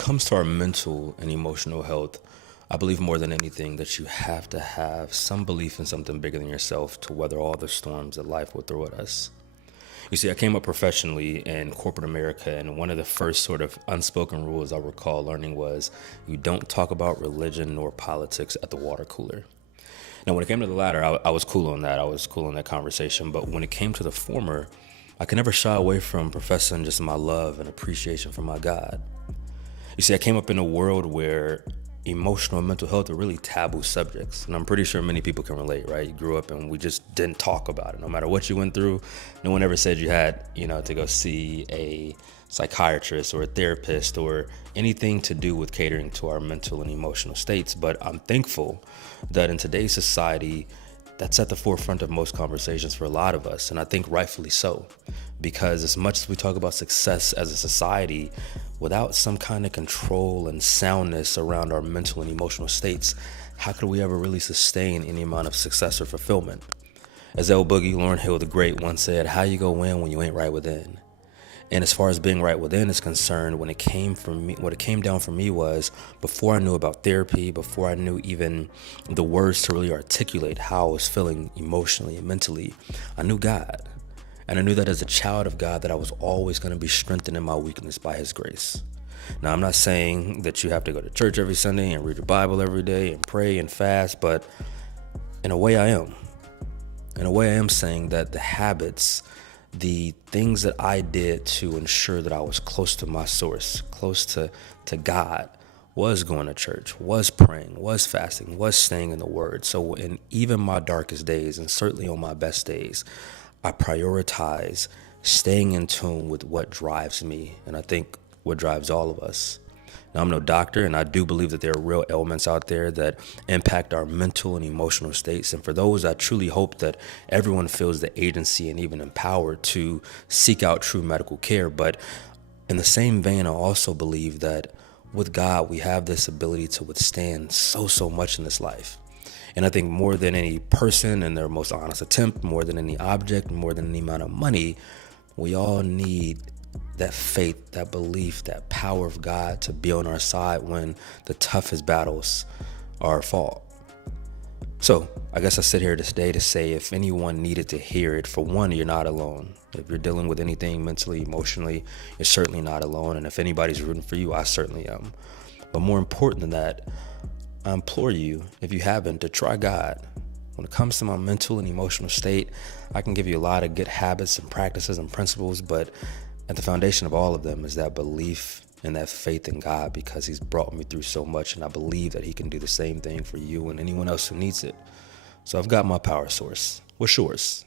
comes to our mental and emotional health, I believe more than anything that you have to have some belief in something bigger than yourself to weather all the storms that life will throw at us. You see, I came up professionally in corporate America, and one of the first sort of unspoken rules I recall learning was you don't talk about religion nor politics at the water cooler. Now, when it came to the latter, I was cool on that. I was cool on that conversation. But when it came to the former, I could never shy away from professing just my love and appreciation for my God. You see, I came up in a world where emotional and mental health are really taboo subjects. And I'm pretty sure many people can relate, right? You grew up and we just didn't talk about it. No matter what you went through, no one ever said you had, to go see a psychiatrist or a therapist or anything to do with catering to our mental and emotional states. But I'm thankful that in today's society, that's at the forefront of most conversations for a lot of us. And I think rightfully so, because as much as we talk about success as a society, without some kind of control and soundness around our mental and emotional states, how could we ever really sustain any amount of success or fulfillment? As L. Boogie, Lauryn Hill the Great once said, how you go win when you ain't right within? And as far as being right within is concerned, what it came down for me was before I knew about therapy, before I knew even the words to really articulate how I was feeling emotionally and mentally, I knew God. And I knew that as a child of God that I was always going to be strengthened in my weakness by his grace. Now, I'm not saying that you have to go to church every Sunday and read your Bible every day and pray and fast, but in a way I am. In a way I am saying that the habits, the things that I did to ensure that I was close to my source, close to God, was going to church, was praying, was fasting, was staying in the Word. So in even my darkest days, and certainly on my best days, I prioritize staying in tune with what drives me, and I think what drives all of us. Now, I'm no doctor, and I do believe that there are real ailments out there that impact our mental and emotional states. And for those, I truly hope that everyone feels the agency and even empowered to seek out true medical care. But in the same vein, I also believe that with God, we have this ability to withstand so much in this life. And I think more than any person in their most honest attempt, more than any object, more than any amount of money, we all need that faith, that belief, that power of God to be on our side when the toughest battles are fought. So I guess I sit here today to say if anyone needed to hear it, for one, you're not alone. If you're dealing with anything mentally, emotionally, you're certainly not alone. And if anybody's rooting for you, I certainly am. But more important than that, I implore you, if you haven't, to try God. When it comes to my mental and emotional state, I can give you a lot of good habits and practices and principles, but at the foundation of all of them is that belief and that faith in God, because he's brought me through so much, and I believe that he can do the same thing for you and anyone else who needs it. So I've got my power source. What's yours?